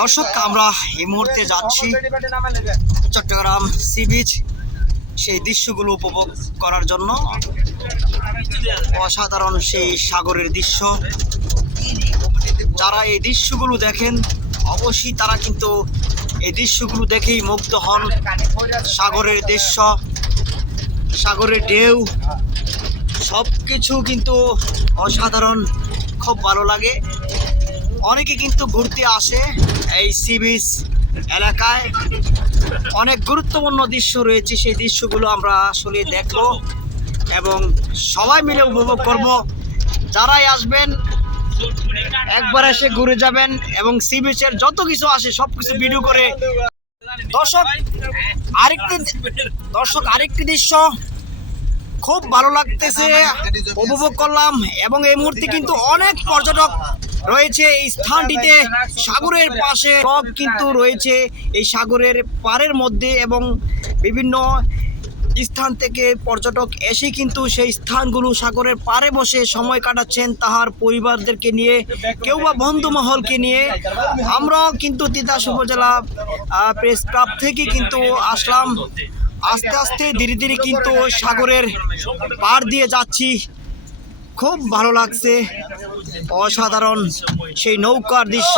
দর্শক, আমরা এই মুহূর্তে যাচ্ছি চট্টগ্রাম সি বিচ। সেই দৃশ্যগুলো উপভোগ করার জন্য। অসাধারণ সেই সাগরের দৃশ্য। যারা এই দৃশ্যগুলো দেখেন, অবশ্যই তারা কিন্তু এই দৃশ্যগুলো দেখেই মুগ্ধ হন। সাগরের দৃশ্য, সাগরের ঢেউ সব কিছু কিন্তু অসাধারণ। খুব ভালো লাগে। অনেকে কিন্তু ঘুরতে আসে। এই সি বিচ এলাকায় অনেক গুরুত্বপূর্ণ দৃশ্য রয়েছে। সেই দৃশ্যগুলো আমরা আসলে দেখব এবং সবাই মিলে উপভোগ করব। যারাই আসবেন, একবার এসে ঘুরে যাবেন এবং সি বিচের যত কিছু আসে সব কিছু ভিডিও করে। দর্শক, আরেকটি দর্শক, আরেকটি দৃশ্য খুব ভালো লাগতেছে। উপভোগ করলাম এবং এই মুহূর্তে কিন্তু অনেক পর্যটক রয়েছে এই স্থানটিতে সাগরের পাশে সব কিন্তু রয়েছে এই সাগরের পাড়ের মধ্যে এবং বিভিন্ন স্থান থেকে পর্যটক এসে কিন্তু সেই স্থানগুলো সাগরের পাড়ে বসে সময় কাটাচ্ছেন তাহার পরিবারদেরকে নিয়ে, কেউ বা বন্ধু মহলকে নিয়ে। আমরাও কিন্তু তিতাস উপজেলা প্রেস ক্লাব থেকে কিন্তু আসলাম। আস্তে আস্তে ধীরে ধীরে কিন্তু সাগরের পার দিয়ে যাচ্ছি। খুব ভালো লাগছে। অসাধারণ সেই নৌকার দৃশ্য।